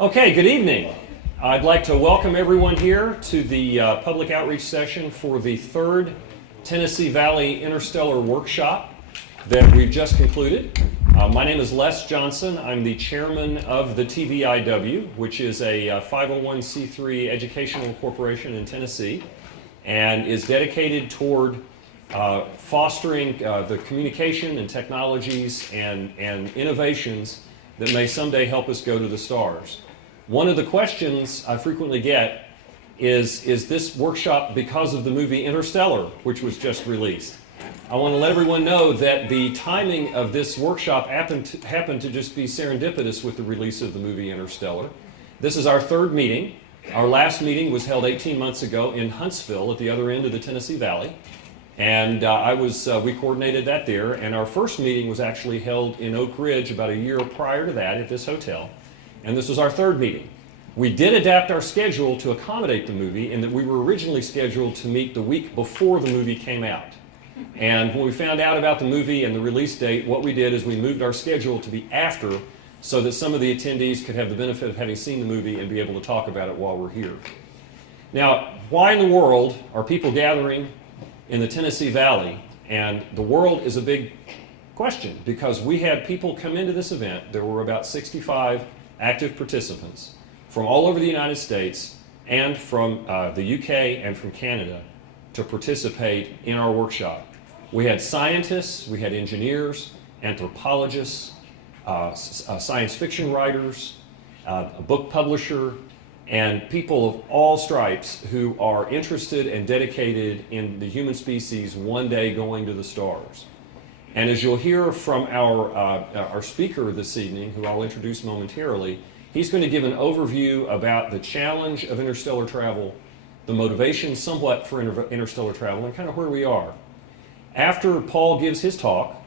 Okay, good evening. I'd like to welcome everyone here to the public outreach session for the third Tennessee Valley Interstellar Workshop that we've just concluded. My name is Les Johnson. I'm the chairman of the TVIW, which is a 501c3 educational corporation in Tennessee, and is dedicated toward fostering the communication and technologies and innovations that may someday help us go to the stars. One of the questions I frequently get is this workshop because of the movie Interstellar, which was just released? I want to let everyone know that the timing of this workshop happened to just be serendipitous with the release of the movie Interstellar. This is our third meeting. Our last meeting was held 18 months ago in Huntsville at the other end of the Tennessee Valley. And we coordinated that there. And our first meeting was actually held in Oak Ridge about a year prior to that at this hotel. And this was our third meeting. We did adapt our schedule to accommodate the movie in that we were originally scheduled to meet the week before the movie came out. And when we found out about the movie and the release date, what we did is we moved our schedule to be after so that some of the attendees could have the benefit of having seen the movie and be able to talk about it while we're here. Now, why in the world are people gathering in the Tennessee Valley? And the world is a big question because we had people come into this event. There were about 65 active participants from all over the United States and from the UK and from Canada to participate in our workshop. We had scientists, we had engineers, anthropologists, science fiction writers, a book publisher, and people of all stripes who are interested and dedicated in the human species one day going to the stars. And as you'll hear from our speaker this evening, who I'll introduce momentarily, he's going to give an overview about the challenge of interstellar travel, the motivation somewhat for interstellar travel, and kind of where we are. After Paul gives his talk,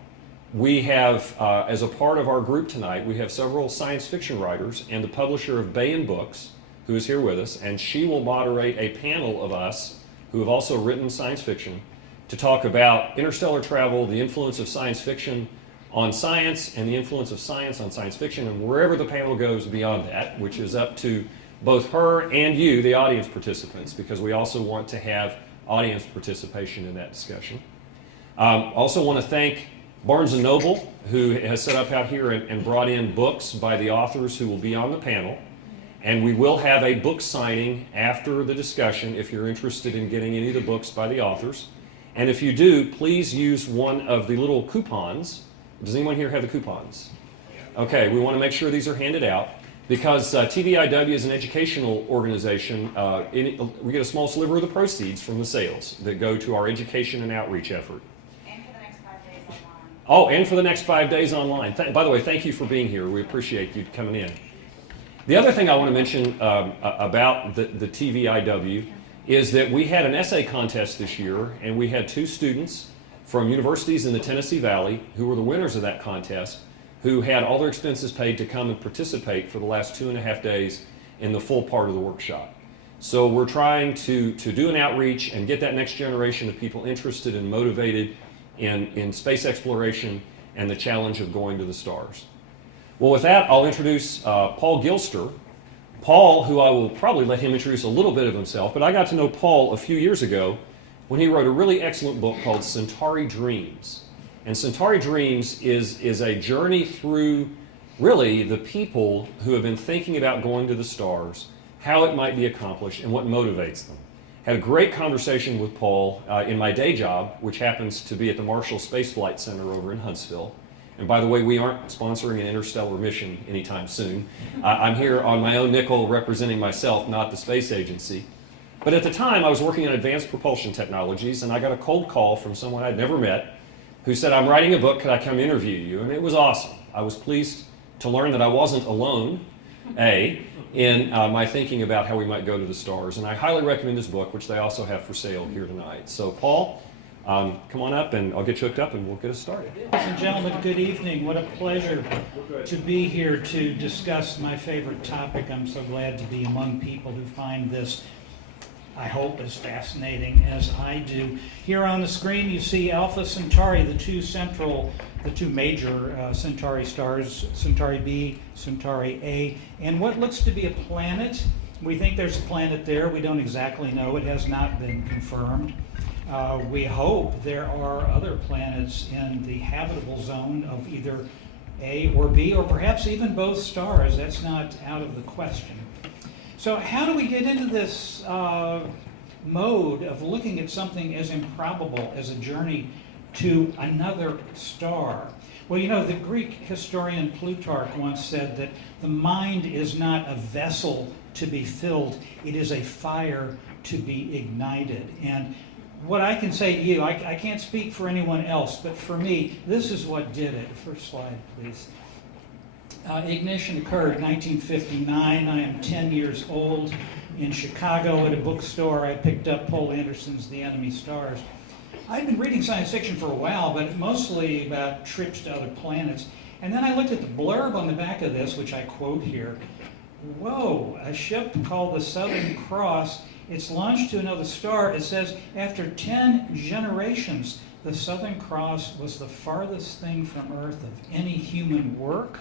we have, as a part of our group tonight, we have several science fiction writers and the publisher of Bay and Books, who is here with us, and she will moderate a panel of us who have also written science fiction to talk about interstellar travel, the influence of science fiction on science, and the influence of science on science fiction, and wherever the panel goes beyond that, which is up to both her and you, the audience participants, because we also want to have audience participation in that discussion. Also want to thank Barnes & Noble, who has set up out here and brought in books by the authors who will be on the panel. And we will have a book signing after the discussion if you're interested in getting any of the books by the authors. And if you do, please use one of the little coupons. Does anyone here have the coupons? Okay, we want to make sure these are handed out because TVIW is an educational organization. We get a small sliver of the proceeds from the sales that go to our education and outreach effort. And for the next 5 days online. Oh, and for the next 5 days online. By the way, thank you for being here. We appreciate you coming in. The other thing I want to mention about the TVIW is that we had an essay contest this year, and we had 2 students from universities in the Tennessee Valley who were the winners of that contest, who had all their expenses paid to come and participate for the last 2.5 days in the full part of the workshop. So we're trying to do an outreach and get that next generation of people interested and motivated in space exploration and the challenge of going to the stars. Well, with that, I'll introduce Paul Gilster. Paul, who I will probably let him introduce a little bit of himself, but I got to know Paul a few years ago when he wrote a really excellent book called Centauri Dreams. And Centauri Dreams is a journey through, really, the people who have been thinking about going to the stars, how it might be accomplished, and what motivates them. Had a great conversation with Paul in my day job, which happens to be at the Marshall Space Flight Center over in Huntsville. And by the way, we aren't sponsoring an interstellar mission anytime soon. I'm here on my own nickel representing myself, not the space agency. But at the time, I was working on advanced propulsion technologies, and I got a cold call from someone I'd never met who said, "I'm writing a book, could I come interview you?" And it was awesome. I was pleased to learn that I wasn't alone, in my thinking about how we might go to the stars. And I highly recommend this book, which they also have for sale here tonight. So Paul, come on up and I'll get you hooked up and we'll get us started. Ladies and gentlemen, good evening. What a pleasure to be here to discuss my favorite topic. I'm so glad to be among people who find this I hope, as fascinating as I do. Here on the screen you see Alpha Centauri, the two major Centauri stars, Centauri B, Centauri A, and what looks to be a planet. We think there's a planet there. We don't exactly know. It has not been confirmed. We hope there are other planets in the habitable zone of either A or B, or perhaps even both stars. That's not out of the question. So how do we get into this mode of looking at something as improbable as a journey to another star? Well, you know, the Greek historian Plutarch once said that the mind is not a vessel to be filled, it is a fire to be ignited. And what I can say to you, I can't speak for anyone else, but for me, this is what did it. First slide, please. Ignition occurred in 1959. I am 10 years old. In Chicago at a bookstore, I picked up Poul Anderson's The Enemy Stars. I'd been reading science fiction for a while, but mostly about trips to other planets. And then I looked at the blurb on the back of this, which I quote here. Whoa, a ship called the Southern Cross. It's launched to another star. It says, after 10 generations, the Southern Cross was the farthest thing from Earth of any human work.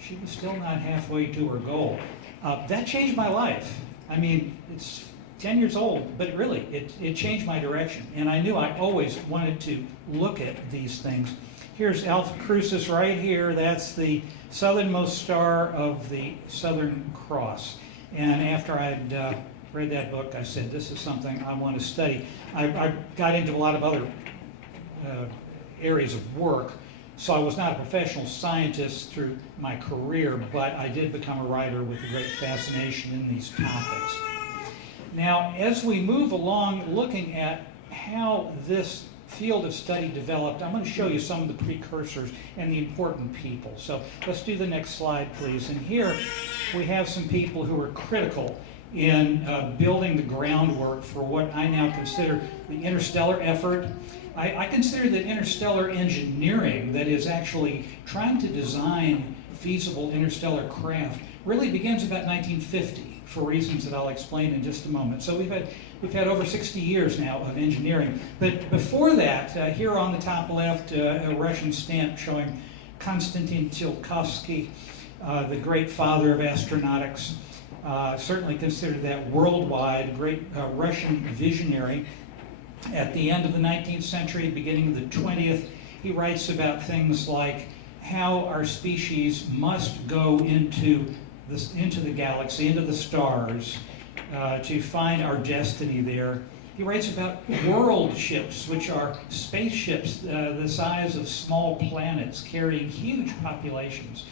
She was still not halfway to her goal. That changed my life. I mean, it's 10 years old, but really, it changed my direction. And I knew I always wanted to look at these things. Here's Alpha Crucis right here. That's the southernmost star of the Southern Cross. And after I'd read that book, I said, this is something I want to study. I got into a lot of other areas of work, so I was not a professional scientist through my career, but I did become a writer with a great fascination in these topics. Now, as we move along looking at how this field of study developed, I'm going to show you some of the precursors and the important people. So let's do the next slide, please. And here we have some people who were critical in building the groundwork for what I now consider the interstellar effort. I consider that interstellar engineering, that is actually trying to design feasible interstellar craft, really begins about 1950 for reasons that I'll explain in just a moment. So we've had over 60 years now of engineering. But before that, here on the top left, a Russian stamp showing Konstantin Tsiolkovsky, the great father of astronautics, certainly considered that worldwide, great Russian visionary. At the end of the 19th century, beginning of the 20th, he writes about things like how our species must go into the galaxy, into the stars, to find our destiny there. He writes about world ships, which are spaceships the size of small planets carrying huge populations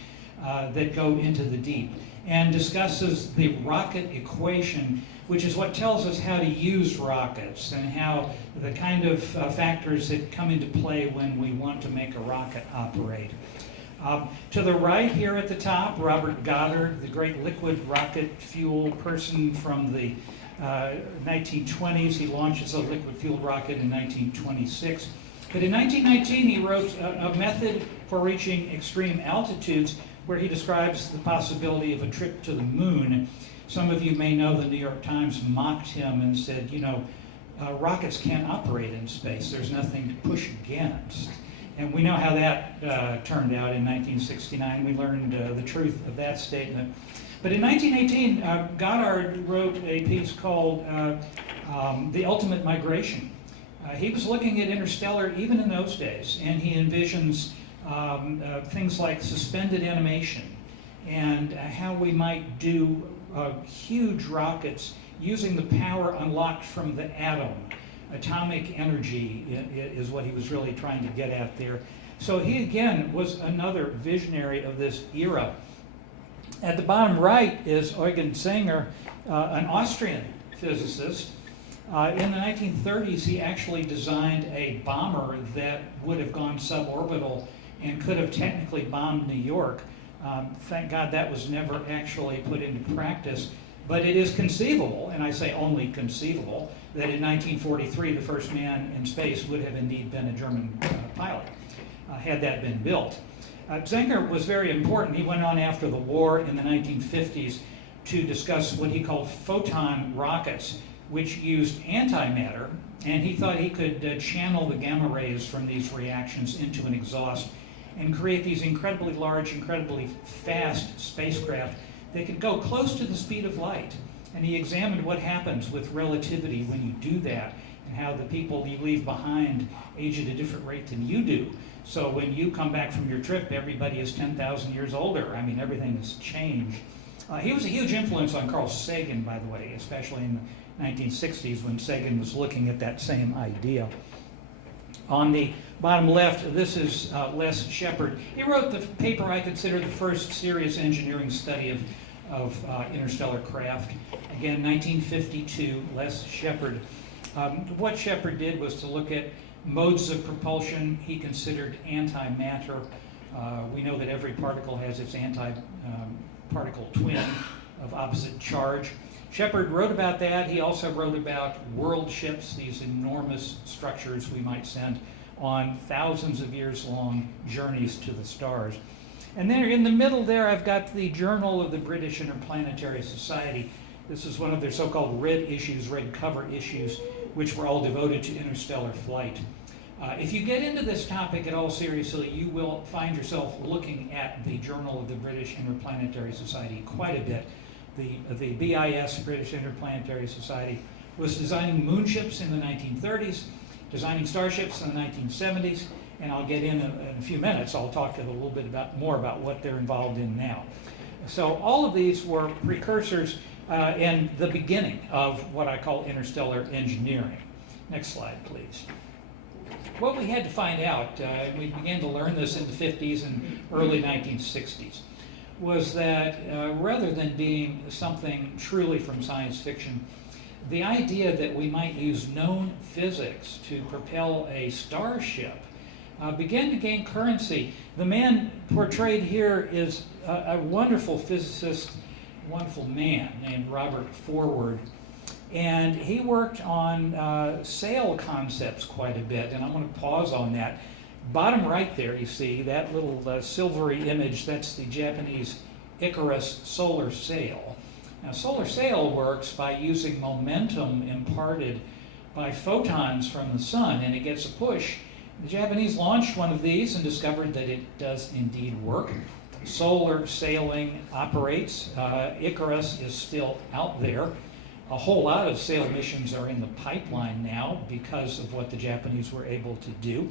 that go into the deep, and discusses the rocket equation, which is what tells us how to use rockets and how the kind of factors that come into play when we want to make a rocket operate. To the right here at the top, Robert Goddard, the great liquid rocket fuel person from the 1920s. He launches a liquid fueled rocket in 1926. But in 1919, he wrote a method for reaching extreme altitudes where he describes the possibility of a trip to the moon. Some of you may know the New York Times mocked him and said, you know, rockets can't operate in space. There's nothing to push against. And we know how that turned out in 1969. We learned the truth of that statement. But in 1918, Goddard wrote a piece called The Ultimate Migration. He was looking at interstellar even in those days, and he envisions things like suspended animation and how we might do huge rockets using the power unlocked from the atom. Atomic energy is what he was really trying to get at there. So he again was another visionary of this era. At the bottom right is Eugen Sanger, an Austrian physicist. In the 1930s, he actually designed a bomber that would have gone suborbital and could have technically bombed New York. Thank God that was never actually put into practice. But it is conceivable, and I say only conceivable, that in 1943 the first man in space would have indeed been a German pilot, had that been built. Sanger was very important. He went on after the war in the 1950s to discuss what he called photon rockets, which used antimatter, and he thought he could channel the gamma rays from these reactions into an exhaust and create these incredibly large, incredibly fast spacecraft that could go close to the speed of light. And he examined what happens with relativity when you do that, and how the people you leave behind age at a different rate than you do. So when you come back from your trip, everybody is 10,000 years older. I mean, everything has changed. He was a huge influence on Carl Sagan, by the way, especially in the 1960s when Sagan was looking at that same idea. On the bottom left, this is Les Shepard. He wrote the paper I consider the first serious engineering study of interstellar craft. Again, 1952, Les Shepard. What Shepard did was to look at modes of propulsion he considered antimatter. We know that every particle has its anti-particle twin of opposite charge. Shepard wrote about that. He also wrote about world ships, these enormous structures we might send on thousands of years long journeys to the stars. And then in the middle there, I've got the Journal of the British Interplanetary Society. This is one of their so-called red issues, red cover issues, which were all devoted to interstellar flight. If you get into this topic at all seriously, you will find yourself looking at the Journal of the British Interplanetary Society quite a bit. The BIS, British Interplanetary Society, was designing moonships in the 1930s, designing starships in the 1970s, and I'll get in a few minutes. I'll talk a little bit more about what they're involved in now. So all of these were precursors and the beginning of what I call interstellar engineering. Next slide, please. What we had to find out, and we began to learn this in the 50s and early 1960s, was that rather than being something truly from science fiction, the idea that we might use known physics to propel a starship began to gain currency. The man portrayed here is a wonderful physicist, wonderful man named Robert Forward. And he worked on sail concepts quite a bit, and I want to pause on that. Bottom right there, you see that little silvery image, that's the Japanese Icarus solar sail. Now, solar sail works by using momentum imparted by photons from the sun, and it gets a push. The Japanese launched one of these and discovered that it does indeed work. Solar sailing operates. Icarus is still out there. A whole lot of sail missions are in the pipeline now because of what the Japanese were able to do.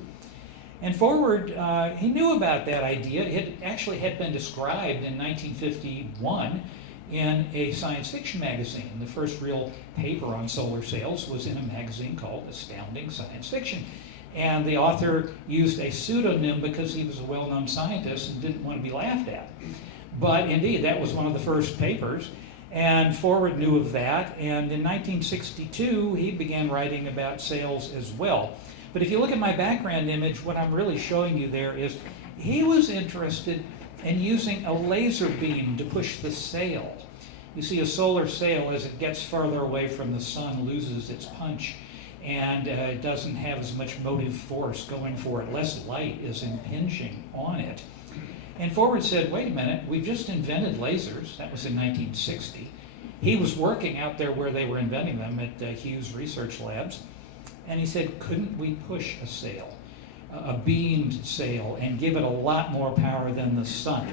And Forward, he knew about that idea. It actually had been described in 1951 in a science fiction magazine. The first real paper on solar sails was in a magazine called Astounding Science Fiction. And the author used a pseudonym because he was a well-known scientist and didn't want to be laughed at. But indeed, that was one of the first papers. And Forward knew of that, and in 1962, he began writing about sails as well. But if you look at my background image, what I'm really showing you there is he was interested in using a laser beam to push the sail. You see, a solar sail, as it gets farther away from the sun, loses its punch, and it doesn't have as much motive force going for it. Less light is impinging on it. And Forward said, wait a minute, we've just invented lasers. That was in 1960. He was working out there where they were inventing them at Hughes Research Labs. And he said, couldn't we push a sail, a beamed sail, and give it a lot more power than the sun?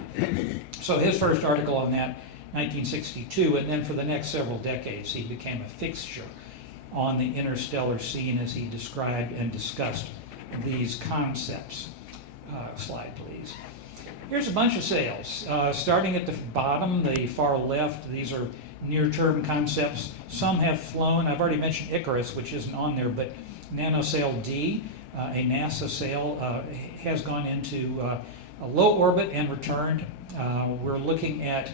So his first article on that, 1962, and then for the next several decades, he became a fixture on the interstellar scene as he described and discussed these concepts. Slide, please. Here's a bunch of sails. Starting at the bottom, the far left, these are near-term concepts. Some have flown. I've already mentioned Icarus, which isn't on there, but NanoSail D, a NASA sail, has gone into a low orbit and returned. We're looking at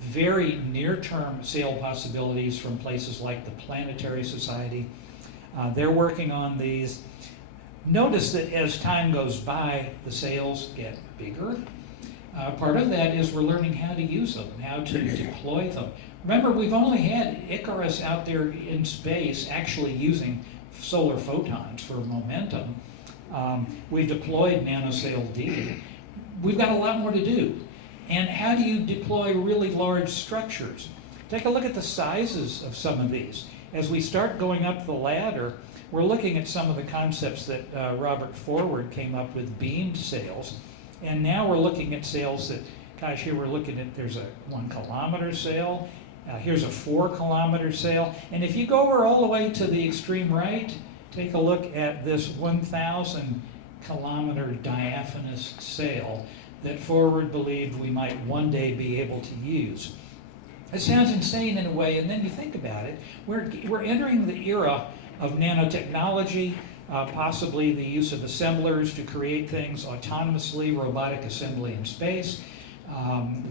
very near-term sail possibilities from places like the Planetary Society. They're working on these. Notice that as time goes by, the sails get bigger. Part of that is we're learning how to use them, how to deploy them. Remember, we've only had Icarus out there in space actually using solar photons for momentum. We've deployed NanoSail D. We've got a lot more to do. And how do you deploy really large structures? Take a look at the sizes of some of these. As we start going up the ladder, we're looking at some of the concepts that Robert Forward came up with, beamed sails. And now we're looking at sails that, gosh, here we're looking at, there's a 1 kilometer sail, here's a 4 kilometer sail. And if you go over all the way to the extreme right, take a look at this 1,000 kilometer diaphanous sail that Forward believed we might one day be able to use. It sounds insane in a way, and then you think about it, we're entering the era of nanotechnology, possibly the use of assemblers to create things autonomously, robotic assembly in space.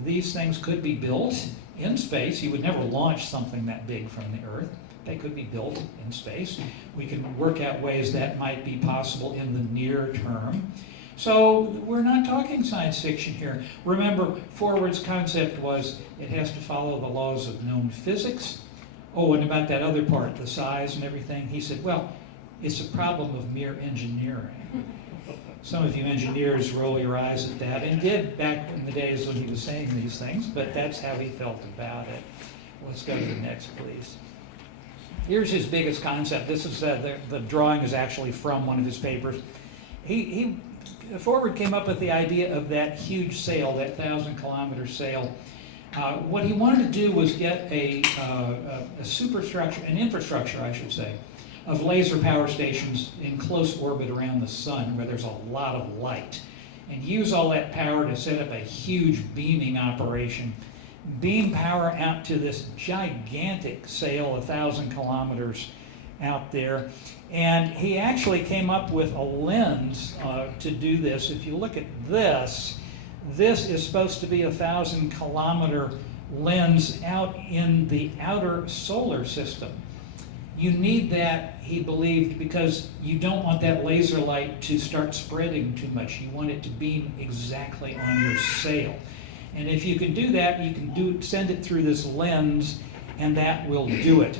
These things could be built in space. You would never launch something that big from the Earth. They could be built in space. We can work out ways that might be possible in the near term. So we're not talking science fiction here. Remember, Forward's concept was it has to follow the laws of known physics. Oh, and about that other part, the size and everything, he said, well, it's a problem of mere engineering. Some of you engineers roll your eyes at that, and did back in the days when he was saying these things, but that's how he felt about it. Let's go to the next, please. Here's his biggest concept. This is the drawing is actually from one of his papers. Forward came up with the idea of that huge sail, that 1,000 kilometer sail. What he wanted to do was get a superstructure, an infrastructure, I should say, of laser power stations in close orbit around the sun where there's a lot of light, and use all that power to set up a huge beaming operation. Beam power out to this gigantic sail 1,000 kilometers out there. And he actually came up with a lens to do this. If you look at this, this is supposed to be a 1,000 kilometer lens out in the outer solar system. You need that, he believed, because you don't want that laser light to start spreading too much. You want it to beam exactly on your sail. And if you can do that, you can send it through this lens, and that will do it.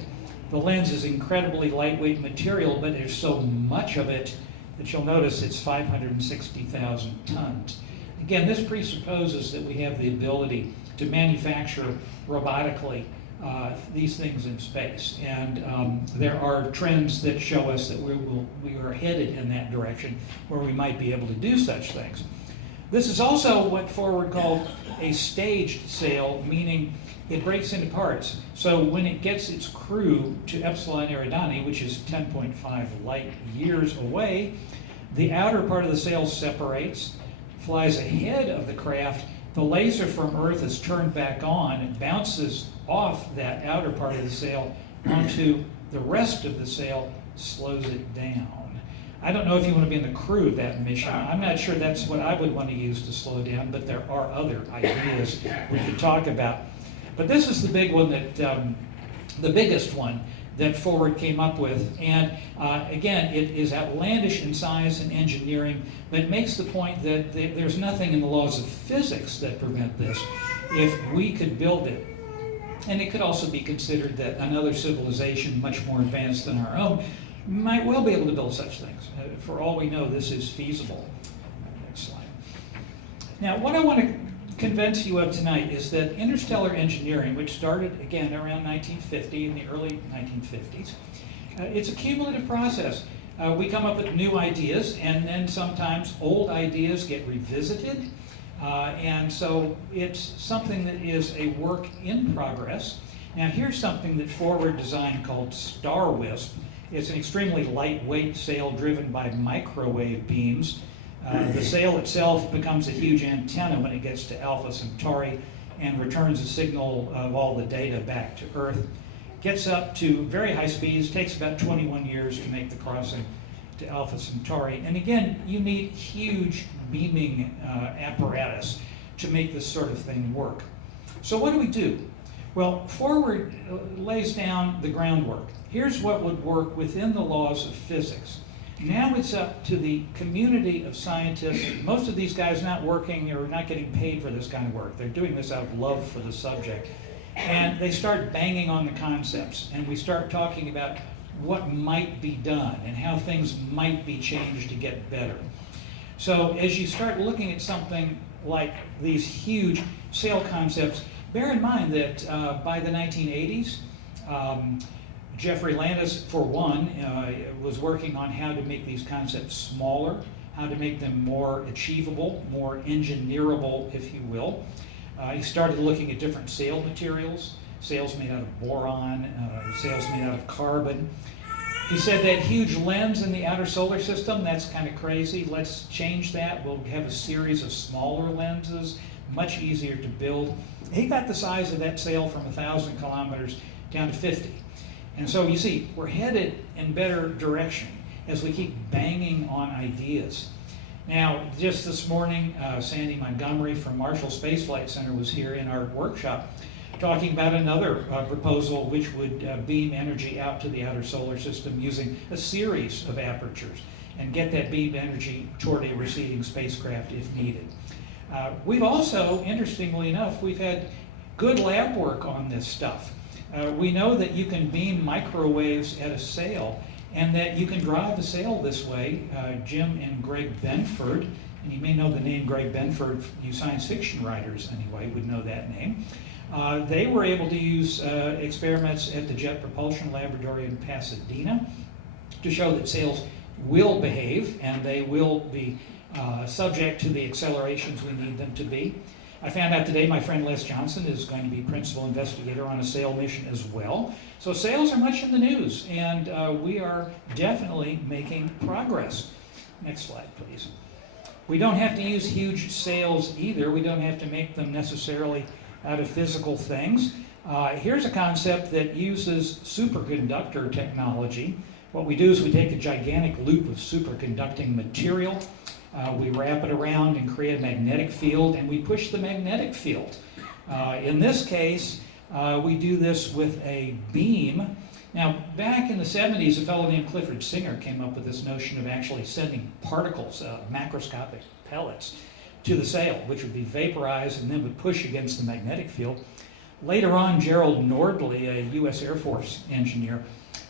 The lens is incredibly lightweight material, but there's so much of it that you'll notice it's 560,000 tons. Again, this presupposes that we have the ability to manufacture robotically these things in space. And there are trends that show us that we are headed in that direction where we might be able to do such things. This is also what Forward called a staged sail, meaning it breaks into parts. So when it gets its crew to Epsilon Eridani, which is 10.5 light years away, the outer part of the sail separates, flies ahead of the craft. The laser from Earth is turned back on and bounces off that outer part of the sail onto the rest of the sail, slows it down. I don't know if you want to be in the crew of that mission. I'm not sure that's what I would want to use to slow down, but there are other ideas we could talk about. But this is the big one that, the biggest one that Forward came up with. And again, it is outlandish in size and engineering, but makes the point that there's nothing in the laws of physics that prevent this. If we could build it, and it could also be considered that another civilization much more advanced than our own might well be able to build such things. For all we know, this is feasible. Next slide. Now, what I want to convince you of tonight is that interstellar engineering, which started, again, around 1950, in the early 1950s, it's a cumulative process. We come up with new ideas, and then sometimes old ideas get revisited. And so it's something that is a work in progress. Now, here's something that Forward designed called Star Wisp. It's an extremely lightweight sail driven by microwave beams. The sail itself becomes a huge antenna when it gets to Alpha Centauri and returns a signal of all the data back to Earth. Gets up to very high speeds, takes about 21 years to make the crossing to Alpha Centauri. And again, you need huge beaming apparatus to make this sort of thing work. So what do? Well, Forward lays down the groundwork. Here's what would work within the laws of physics. Now it's up to the community of scientists. Most of these guys not working or not getting paid for this kind of work. They're doing this out of love for the subject. And they start banging on the concepts, and we start talking about what might be done and how things might be changed to get better. So as you start looking at something like these huge sail concepts, Bear in mind that by the 1980s, Jeffrey Landis, for one, was working on how to make these concepts smaller, how to make them more achievable, more engineerable, if you will. He started looking at different sail materials, sails made out of boron, sails made out of carbon. He said that huge lens in the outer solar system, that's kind of crazy. Let's change that. We'll have a series of smaller lenses, much easier to build. He got the size of that sail from 1,000 kilometers down to 50. And so you see, we're headed in better direction as we keep banging on ideas. Now, just this morning, Sandy Montgomery from Marshall Space Flight Center was here in our workshop talking about another proposal which would beam energy out to the outer solar system using a series of apertures and get that beam energy toward a receding spacecraft if needed. We've also, interestingly enough, we've had good lab work on this stuff. We know that you can beam microwaves at a sail and that you can drive a sail this way. Jim and Greg Benford, and you may know the name Greg Benford, you science fiction writers anyway would know that name. They were able to use experiments at the Jet Propulsion Laboratory in Pasadena to show that sails will behave and they will be subject to the accelerations we need them to be. I found out today my friend Les Johnson is going to be principal investigator on a sail mission as well. So sails are much in the news, and we are definitely making progress. Next slide, please. We don't have to use huge sails either. We don't have to make them necessarily out of physical things. Here's a concept that uses superconductor technology. What we do is we take a gigantic loop of superconducting material, we wrap it around and create a magnetic field, and we push the magnetic field. In this case, we do this with a beam. Now, back in the 70s, a fellow named Clifford Singer came up with this notion of actually sending particles, macroscopic pellets, to the sail, which would be vaporized and then would push against the magnetic field. Later on, Gerald Nordley, a U.S. Air Force engineer,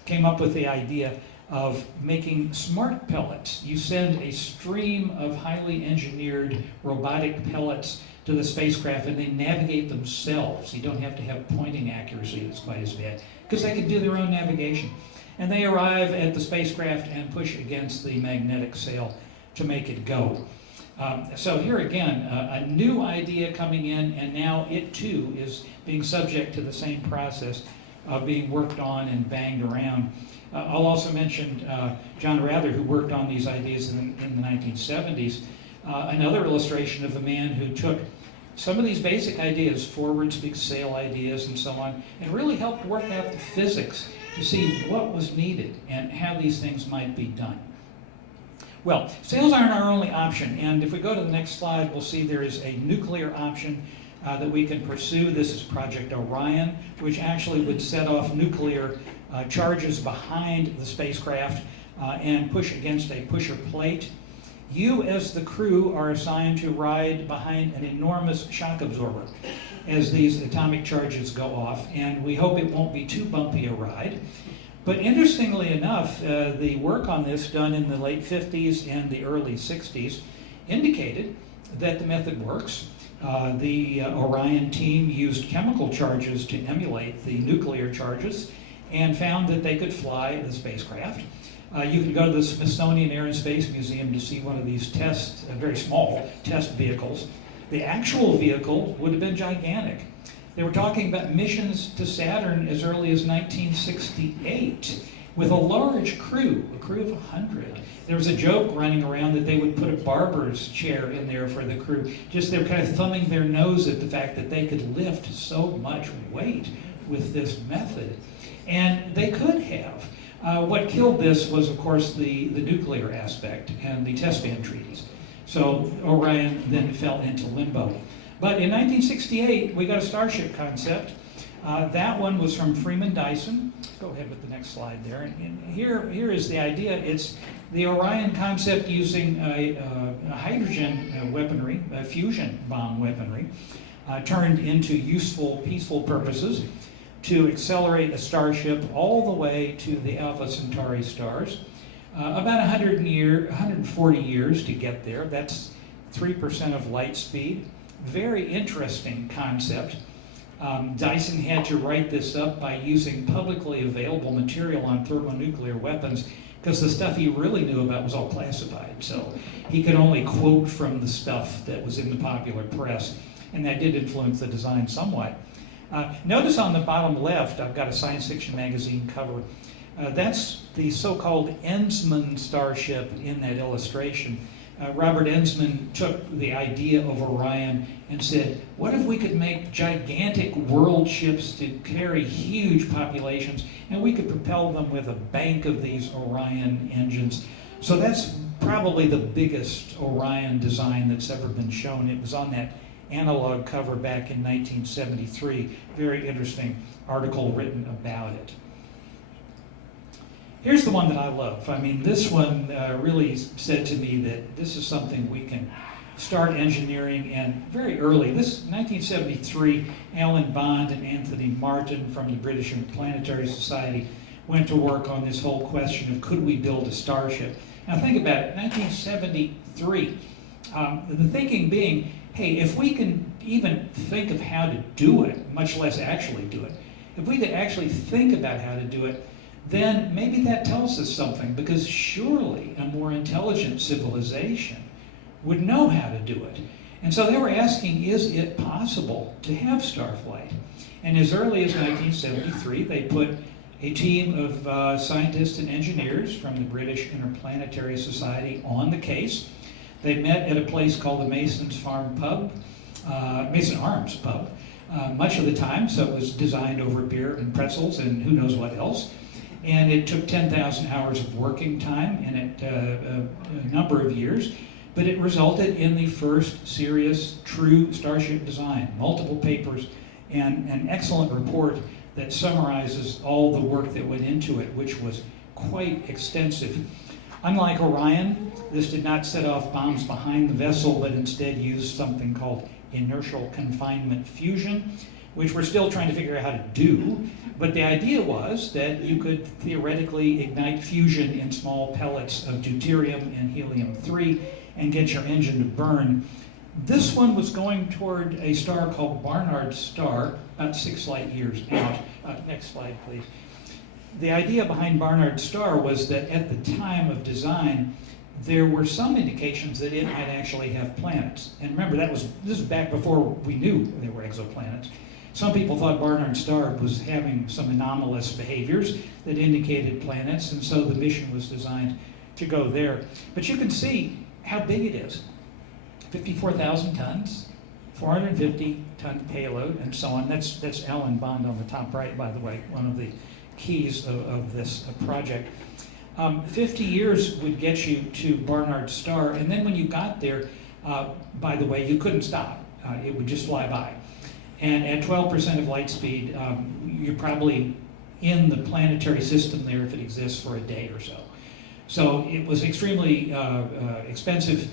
came up with the idea of making smart pellets. You send a stream of highly engineered robotic pellets to the spacecraft and they navigate themselves. You don't have to have pointing accuracy that's quite as bad, because they can do their own navigation. And they arrive at the spacecraft and push against the magnetic sail to make it go. So here again, a new idea coming in, and now it too is being subject to the same process of being worked on and banged around. I'll also mention John Rather, who worked on these ideas in the 1970s. Another illustration of a man who took some of these basic ideas, forwards, big sail ideas, and so on, and really helped work out the physics to see what was needed and how these things might be done. Well, sails aren't our only option, and if we go to the next slide, we'll see there is a nuclear option that we can pursue. This is Project Orion, which actually would set off nuclear charges behind the spacecraft and push against a pusher plate. You, as the crew, are assigned to ride behind an enormous shock absorber as these atomic charges go off, and we hope it won't be too bumpy a ride. But interestingly enough, the work on this done in the late 50s and the early 60s indicated that the method works. The Orion team used chemical charges to emulate the nuclear charges and found that they could fly the spacecraft. You can go to the Smithsonian Air and Space Museum to see one of these very small test vehicles. The actual vehicle would have been gigantic. They were talking about missions to Saturn as early as 1968 with a large crew, a crew of 100. There was a joke running around that they would put a barber's chair in there for the crew. Just they were kind of thumbing their nose at the fact that they could lift so much weight with this method. And they could have. What killed this was, of course, the nuclear aspect and the test ban treaties. So Orion then fell into limbo. But in 1968, we got a Starship concept. That one was from Freeman Dyson. Go ahead with the next slide there. And here is the idea. It's the Orion concept using a hydrogen weaponry, a fusion bomb weaponry, turned into useful, peaceful purposes to accelerate a Starship all the way to the Alpha Centauri stars. About 140 years to get there. That's 3% of light speed. Very interesting concept. Dyson had to write this up by using publicly available material on thermonuclear weapons because the stuff he really knew about was all classified. So he could only quote from the stuff that was in the popular press, and that did influence the design somewhat. Notice on the bottom left, I've got a science fiction magazine cover. That's the so-called Ensman starship in that illustration. Robert Ensman took the idea of Orion and said, what if we could make gigantic world ships to carry huge populations, and we could propel them with a bank of these Orion engines? So that's probably the biggest Orion design that's ever been shown. It was on that analog cover back in 1973. Very interesting article written about it. Here's the one that I love. I mean, this one really said to me that this is something we can start engineering, and very early. This 1973, Alan Bond and Anthony Martin from the British Interplanetary Society went to work on this whole question of could we build a starship. Now think about it, 1973. The thinking being, hey, if we can even think of how to do it, much less actually do it, if we could actually think about how to do it, then maybe that tells us something, because surely a more intelligent civilization would know how to do it. And so they were asking, is it possible to have starflight? And as early as 1973, they put a team of scientists and engineers from the British Interplanetary Society on the case. They met at a place called the Mason's Farm Pub, Mason Arms Pub, much of the time, so it was designed over beer and pretzels and who knows what else. And it took 10,000 hours of working time and a number of years, but it resulted in the first serious, true Starship design, multiple papers, and an excellent report that summarizes all the work that went into it, which was quite extensive. Unlike Orion, this did not set off bombs behind the vessel, but instead used something called inertial confinement fusion, which we're still trying to figure out how to do. But the idea was that you could theoretically ignite fusion in small pellets of deuterium and helium-3 and get your engine to burn. This one was going toward a star called Barnard's star, about 6 light years out. Next slide, please. The idea behind Barnard's star was that at the time of design, there were some indications that it might actually have planets. And remember, this is back before we knew there were exoplanets. Some people thought Barnard's star was having some anomalous behaviors that indicated planets, and so the mission was designed to go there. But you can see how big it is. 54,000 tons, 450-ton payload, and so on. That's Alan Bond on the top right, by the way, one of the keys of this project. 50 years would get you to Barnard's star, and then when you got there, by the way, you couldn't stop. It would just fly by. And at 12% of light speed, you're probably in the planetary system there if it exists for a day or so. So it was extremely expensive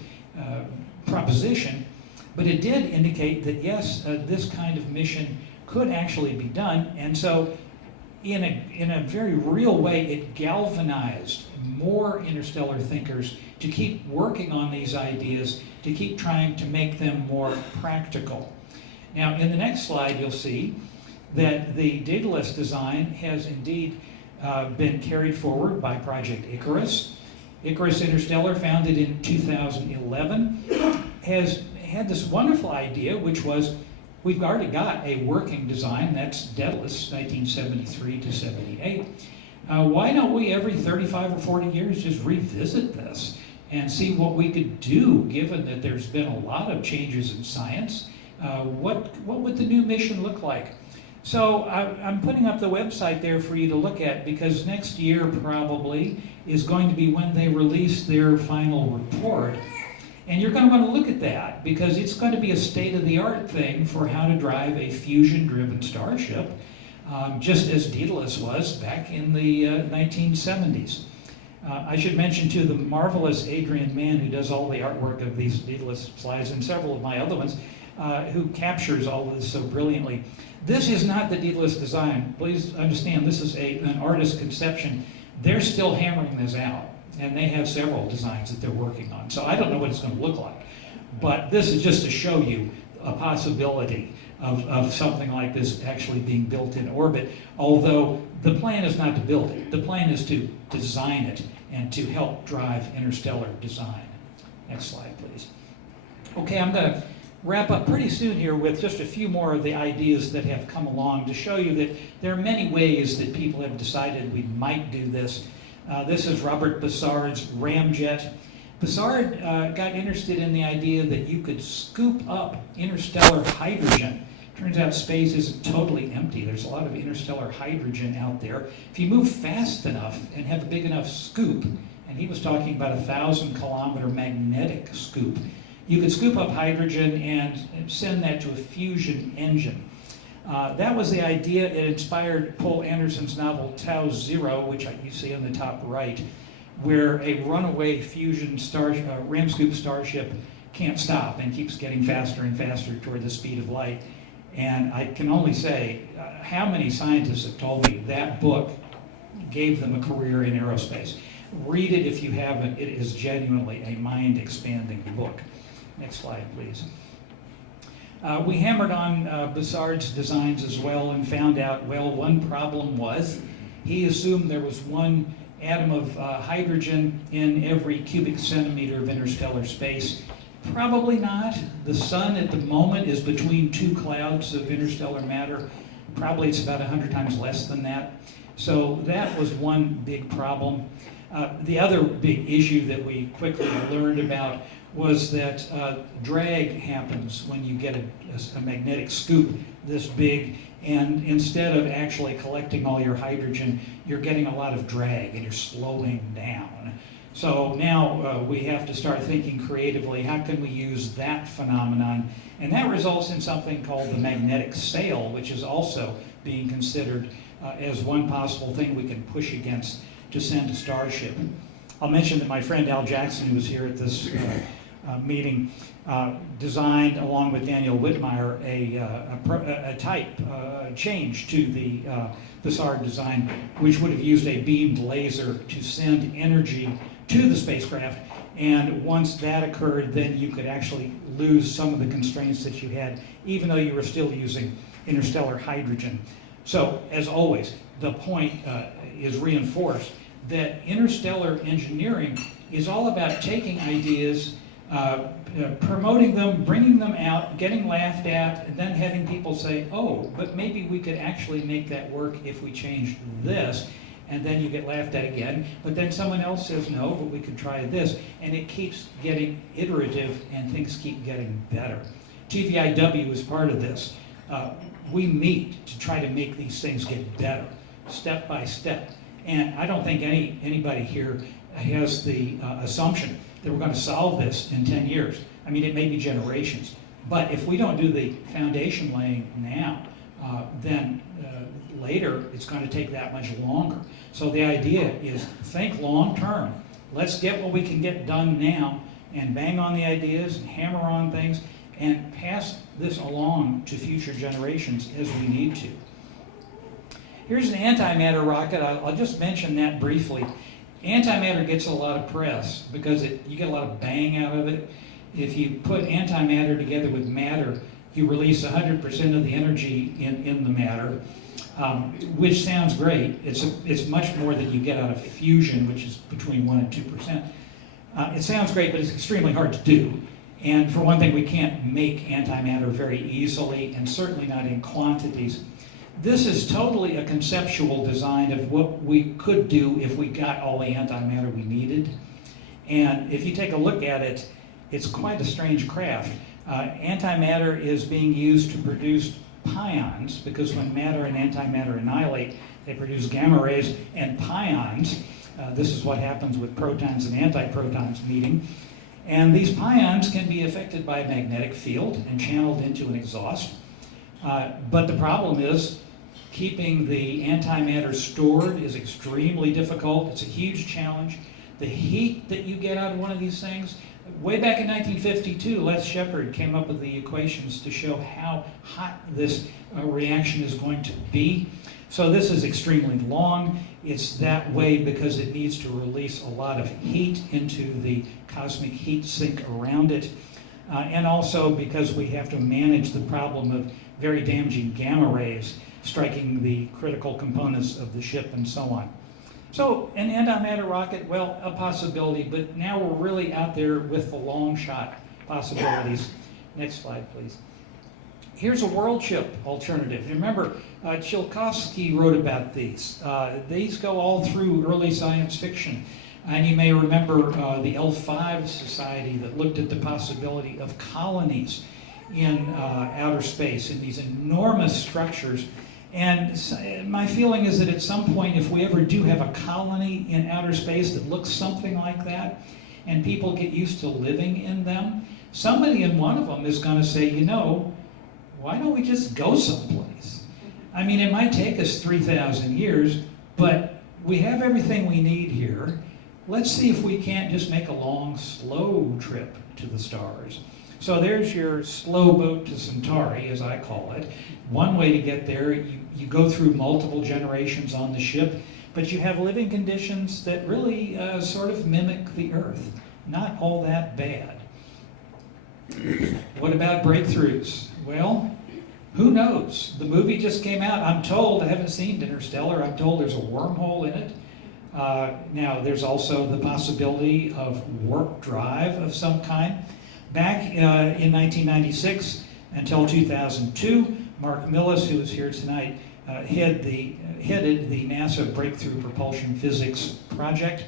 proposition, but it did indicate that yes, this kind of mission could actually be done. And so in a very real way, it galvanized more interstellar thinkers to keep working on these ideas, to keep trying to make them more practical. Now, in the next slide, you'll see that the Daedalus design has indeed been carried forward by Project Icarus. Icarus Interstellar, founded in 2011, has had this wonderful idea, which was we've already got a working design, that's Daedalus, 1973 to 78. Why don't we every 35 or 40 years just revisit this and see what we could do, given that there's been a lot of changes in science? What would the new mission look like? So I'm putting up the website there for you to look at, because next year probably is going to be when they release their final report. And you're going to want to look at that, because it's going to be a state-of-the-art thing for how to drive a fusion-driven starship, just as Daedalus was back in the 1970s. I should mention, too, the marvelous Adrian Mann, who does all the artwork of these Daedalus slides and several of my other ones, who captures all of this so brilliantly. This is not the Daedalus design. Please understand, this is an artist's conception. They're still hammering this out, and they have several designs that they're working on. So I don't know what it's going to look like, but this is just to show you a possibility of something like this actually being built in orbit, although the plan is not to build it. The plan is to design it and to help drive interstellar design. Next slide, please. Okay, I'm going to wrap up pretty soon here with just a few more of the ideas that have come along to show you that there are many ways that people have decided we might do this. This is Robert Bussard's ramjet. Bussard got interested in the idea that you could scoop up interstellar hydrogen. Turns out space isn't totally empty. There's a lot of interstellar hydrogen out there. If you move fast enough and have a big enough scoop, and he was talking about 1,000-kilometer magnetic scoop, you could scoop up hydrogen and send that to a fusion engine. That was the idea. It inspired Poul Anderson's novel Tau Zero, which you see on the top right, where a runaway fusion ram scoop starship can't stop and keeps getting faster and faster toward the speed of light. And I can only say, how many scientists have told me that book gave them a career in aerospace. Read it if you haven't. It is genuinely a mind-expanding book. Next slide, please. We hammered on Bussard's designs as well and found out, well, one problem was he assumed there was one atom of hydrogen in every cubic centimeter of interstellar space. Probably not. The sun at the moment is between two clouds of interstellar matter. Probably it's about 100 times less than that. So that was one big problem. The other big issue that we quickly learned about was that drag happens when you get a magnetic scoop this big, and instead of actually collecting all your hydrogen, you're getting a lot of drag and you're slowing down. So now we have to start thinking creatively, how can we use that phenomenon? And that results in something called the magnetic sail, which is also being considered as one possible thing we can push against to send a Starship. I'll mention that my friend Al Jackson, who was here at this meeting, designed, along with Daniel Whitmire, a type change to the Bussard design, which would have used a beamed laser to send energy to the spacecraft. And once that occurred, then you could actually lose some of the constraints that you had, even though you were still using interstellar hydrogen. So, as always, the point is reinforced that interstellar engineering is all about taking ideas, promoting them, bringing them out, getting laughed at, and then having people say, oh, but maybe we could actually make that work if we changed this. And then you get laughed at again, but then someone else says, no, but we could try this. And it keeps getting iterative and things keep getting better. TVIW is part of this. We meet to try to make these things get better, step by step. And I don't think anybody here has the assumption that we're going to solve this in 10 years. I mean, it may be generations. But if we don't do the foundation laying now, then later it's going to take that much longer. So the idea is think long term. Let's get what we can get done now and bang on the ideas and hammer on things and pass this along to future generations as we need to. Here's an antimatter rocket. I'll just mention that briefly. Antimatter gets a lot of press because you get a lot of bang out of it. If you put antimatter together with matter, you release 100% of the energy in the matter, which sounds great. It's much more than you get out of fusion, which is between 1 and 2%. It sounds great, but it's extremely hard to do. And for one thing, we can't make antimatter very easily, and certainly not in quantities. This is totally a conceptual design of what we could do if we got all the antimatter we needed. And if you take a look at it, it's quite a strange craft. Antimatter is being used to produce pions, because when matter and antimatter annihilate, they produce gamma rays and pions. This is what happens with protons and antiprotons meeting. And these pions can be affected by a magnetic field and channeled into an exhaust. But the problem is keeping the antimatter stored is extremely difficult. It's a huge challenge. The heat that you get out of one of these things, way back in 1952, Les Shepard came up with the equations to show how hot this reaction is going to be. So this is extremely long. It's that way because it needs to release a lot of heat into the cosmic heat sink around it. And also because we have to manage the problem of very damaging gamma rays striking the critical components of the ship and so on. So an antimatter rocket, well, a possibility, but now we're really out there with the long shot possibilities. Next slide, please. Here's a world ship alternative. Remember, Tsiolkovsky wrote about these. These go all through early science fiction. And you may remember the L5 Society that looked at the possibility of colonies in outer space, in these enormous structures. And my feeling is that at some point, if we ever do have a colony in outer space that looks something like that, and people get used to living in them, somebody in one of them is going to say, you know, why don't we just go someplace? I mean, it might take us 3,000 years, but we have everything we need here. Let's see if we can't just make a long, slow trip to the stars. So there's your slow boat to Centauri, as I call it. One way to get there, you go through multiple generations on the ship, but you have living conditions that really sort of mimic the Earth. Not all that bad. What about breakthroughs? Well, who knows? The movie just came out. I'm told, I haven't seen Interstellar, I'm told there's a wormhole in it. Now, there's also the possibility of warp drive of some kind. Back in 1996 until 2002, Mark Millis, who is here tonight, headed the NASA Breakthrough Propulsion Physics project.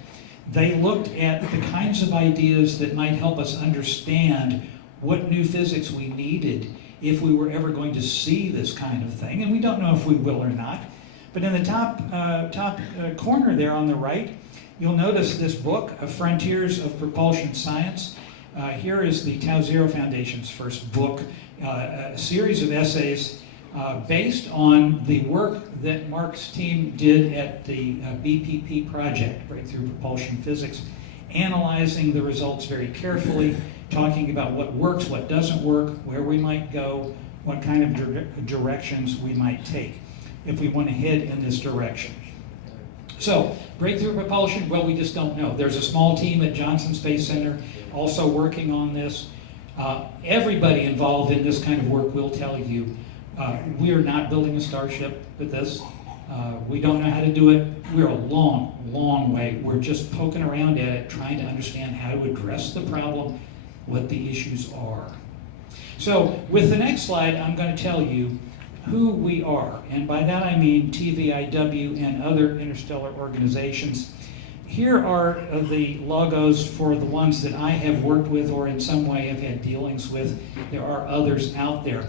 They looked at the kinds of ideas that might help us understand what new physics we needed if we were ever going to see this kind of thing, and we don't know if we will or not. But in the top corner there on the right, you'll notice this book, Frontiers of Propulsion Science. Here is the Tau Zero Foundation's first book, a series of essays based on the work that Mark's team did at the BPP project, Breakthrough Propulsion Physics, analyzing the results very carefully, talking about what works, what doesn't work, where we might go, what kind of directions we might take if we want to head in this direction. So, breakthrough propulsion, well, we just don't know. There's a small team at Johnson Space Center also working on this. Everybody involved in this kind of work will tell you, we are not building a Starship with this. We don't know how to do it. We're a long, long way. We're just poking around at it, trying to understand how to address the problem, what the issues are. So, with the next slide, I'm going to tell you who we are, and by that I mean TVIW and other interstellar organizations. Here are the logos for the ones that I have worked with or in some way have had dealings with. There are others out there.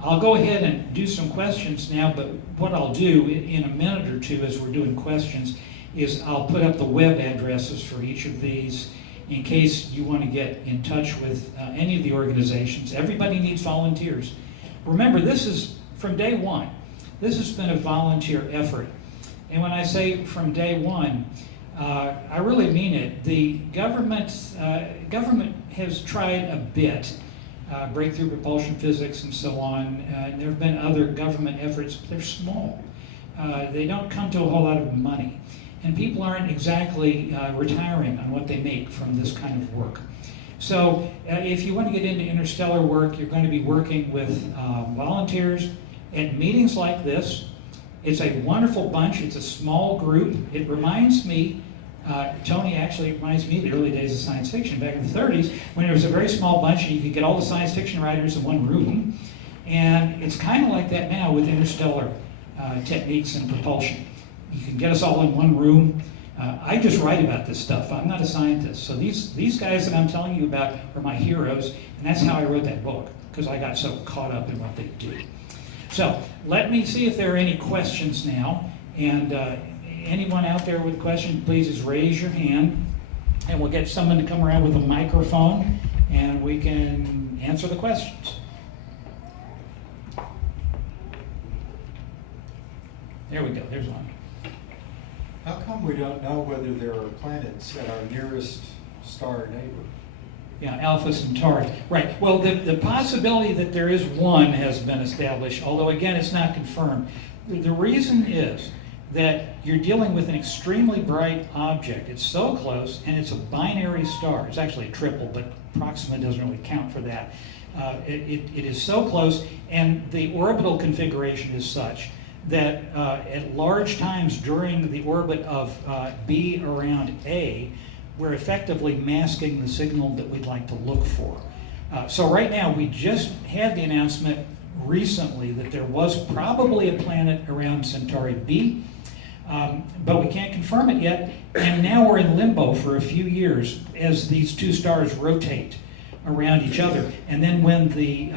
I'll go ahead and do some questions now, but what I'll do in a minute or two as we're doing questions is I'll put up the web addresses for each of these in case you want to get in touch with any of the organizations. Everybody needs volunteers. Remember, this is from day one. This has been a volunteer effort. And when I say from day one, I really mean it. The government has tried a bit, breakthrough propulsion physics and so on. There have been other government efforts, but they're small. They don't come to a whole lot of money. And people aren't exactly retiring on what they make from this kind of work. So if you want to get into interstellar work, you're going to be working with volunteers at meetings like this. It's a wonderful bunch. It's a small group. It reminds me, Tony actually reminds me of the early days of science fiction back in the 30s when there was a very small bunch and you could get all the science fiction writers in one room. And it's kind of like that now with interstellar techniques and propulsion. You can get us all in one room. I just write about this stuff. I'm not a scientist. So these guys that I'm telling you about are my heroes, and that's how I wrote that book, because I got so caught up in what they do. So let me see if there are any questions now. And anyone out there with a question, please just raise your hand, and we'll get someone to come around with a microphone, and we can answer the questions. There we go. There's one. How come we don't know whether there are planets at our nearest star neighbor? Yeah, Alpha Centauri. Right. Well, the possibility that there is one has been established, although again, it's not confirmed. The reason is that you're dealing with an extremely bright object. It's so close, and it's a binary star. It's actually a triple, but Proxima doesn't really count for that. It is so close, and the orbital configuration is such that at large times during the orbit of B around A, we're effectively masking the signal that we'd like to look for. So right now, we just had the announcement recently that there was probably a planet around Centauri B, but we can't confirm it yet, and now we're in limbo for a few years as these two stars rotate around each other, and then when the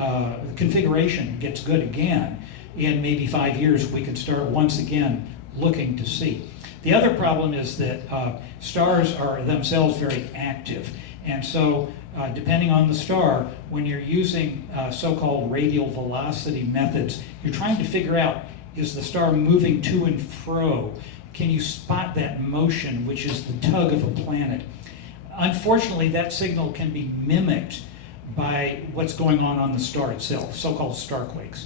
configuration gets good again, in maybe 5 years, we could start once again looking to see. The other problem is that stars are themselves very active, and so depending on the star, when you're using so-called radial velocity methods, you're trying to figure out, is the star moving to and fro? Can you spot that motion, which is the tug of a planet? Unfortunately, that signal can be mimicked by what's going on the star itself, so-called starquakes.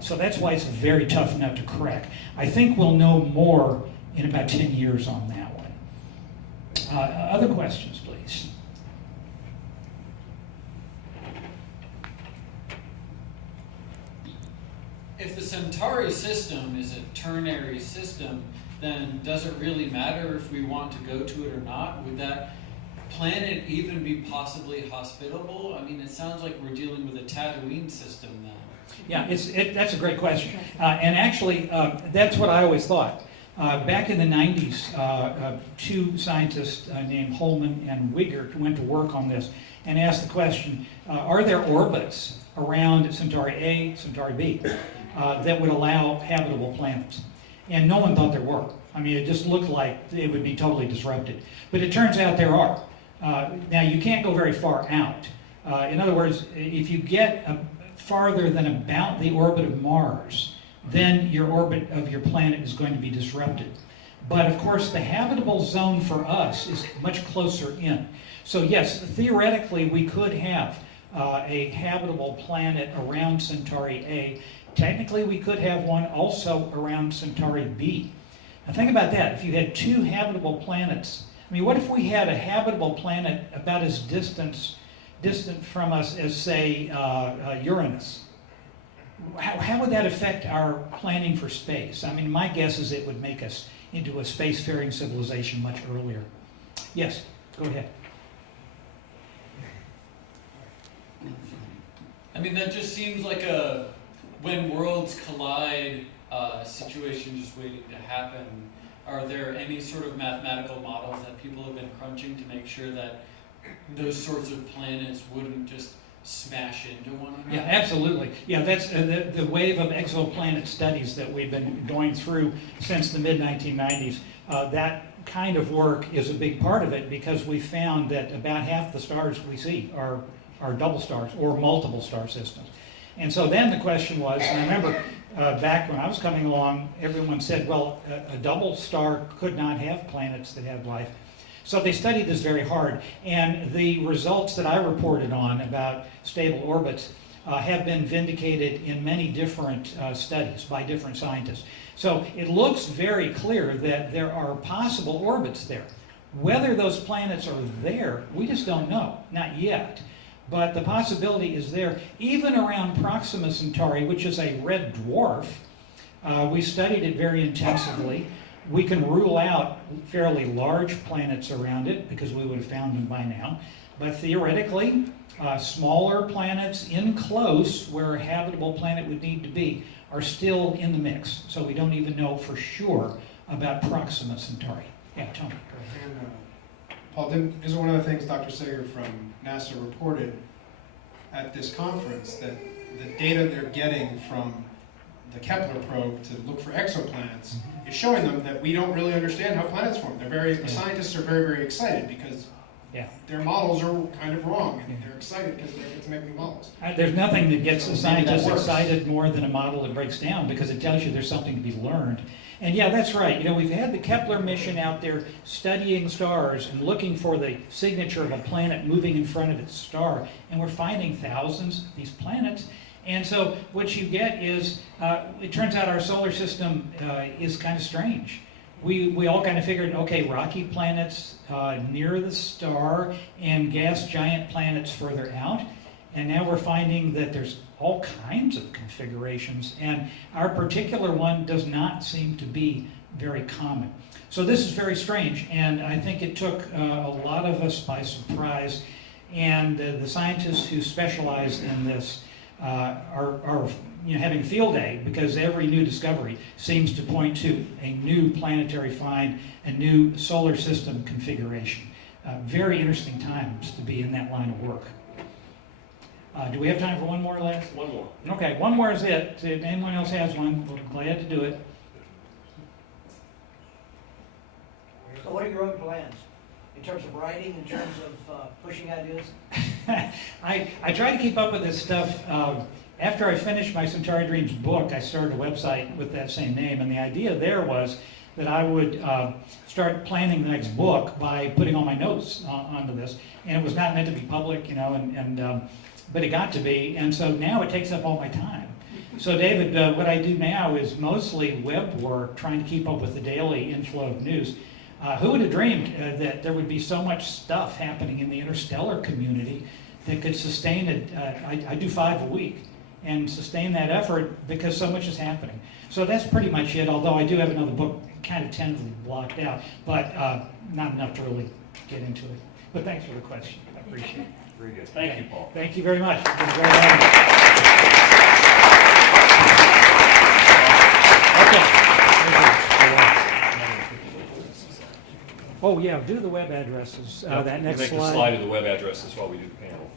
So that's why it's a very tough nut to crack. I think we'll know more in about 10 years on that one. Other questions, please? If the Centauri system is a ternary system, then does it really matter if we want to go to it or not? Would that planet even be possibly hospitable? I mean, it sounds like we're dealing with a Tatooine system then. Yeah, that's a great question. And actually, that's what I always thought. Back in the 90s, two scientists named Holman and Wigert went to work on this and asked the question, are there orbits around Centauri A, Centauri B, that would allow habitable planets? And no one thought there were. I mean, it just looked like it would be totally disrupted. But it turns out there are. Now, you can't go very far out. In other words, if you get farther than about the orbit of Mars, then your orbit of your planet is going to be disrupted. But of course, the habitable zone for us is much closer in. So yes, theoretically, we could have a habitable planet around Centauri A. Technically, we could have one also around Centauri B. Now think about that. If you had two habitable planets, I mean, what if we had a habitable planet about as distant from us as, say, Uranus? How would that affect our planning for space? I mean, my guess is it would make us into a spacefaring civilization much earlier. Yes, go ahead. I mean, that just seems like a when worlds collide situation just waiting to happen. Are there any sort of mathematical models that people have been crunching to make sure that those sorts of planets wouldn't just smash into one another? Yeah, absolutely. Yeah, that's the wave of exoplanet studies that we've been going through since the mid-1990s. That kind of work is a big part of it because we found that about half the stars we see are double stars or multiple star systems. And so then the question was, and I remember back when I was coming along, everyone said, well, a double star could not have planets that have life. So they studied this very hard, and the results that I reported on about stable orbits have been vindicated in many different studies by different scientists. So it looks very clear that there are possible orbits there. Whether those planets are there, we just don't know, not yet. But the possibility is there, even around Proxima Centauri, which is a red dwarf. We studied it very intensively. We can rule out fairly large planets around it because we would have found them by now. But theoretically, smaller planets in close, where a habitable planet would need to be, are still in the mix. So we don't even know for sure about Proxima Centauri. Yeah, Tony. And, Paul, isn't one of the things Dr. Sager from NASA reported at this conference that the data they're getting from the Kepler probe to look for exoplanets is showing them that we don't really understand how planets form. The scientists are very, very excited because their models are kind of wrong, and they're excited because they get to make new models. There's nothing that gets a scientist excited more than a model that breaks down because it tells you there's something to be learned. And yeah, that's right. You know, we've had the Kepler mission out there studying stars and looking for the signature of a planet moving in front of its star, and we're finding thousands of these planets. And so what you get is, it turns out our solar system is kind of strange. We all kind of figured, okay, rocky planets near the star and gas giant planets further out. And now we're finding that there's all kinds of configurations, and our particular one does not seem to be very common. So this is very strange, and I think it took a lot of us by surprise, and the scientists who specialize in this are having a field day, because every new discovery seems to point to a new planetary find, a new solar system configuration. Very interesting times to be in that line of work. Do we have time for one more, Les? One more. Okay, one more is it. If anyone else has one, we're glad to do it. So what are your own plans in terms of writing, in terms of pushing ideas? I try to keep up with this stuff. After I finished my Centauri Dreams book, I started a website with that same name, and the idea there was that I would start planning the next book by putting all my notes onto this, and it was not meant to be public, but it got to be, and so now it takes up all my time. So David, what I do now is mostly web work, trying to keep up with the daily inflow of news. Who would have dreamed that there would be so much stuff happening in the interstellar community that could sustain it? I do 5 a week and sustain that effort because so much is happening. So that's pretty much it, although I do have another book kind of tentatively blocked out, but not enough to really get into it. But thanks for the question. I appreciate it. Very good. Thank you, Paul. Thank you very much. It's been great having you. Okay. Oh, yeah, do the web addresses, that next Make the slide. slide of the web addresses while we do the panel.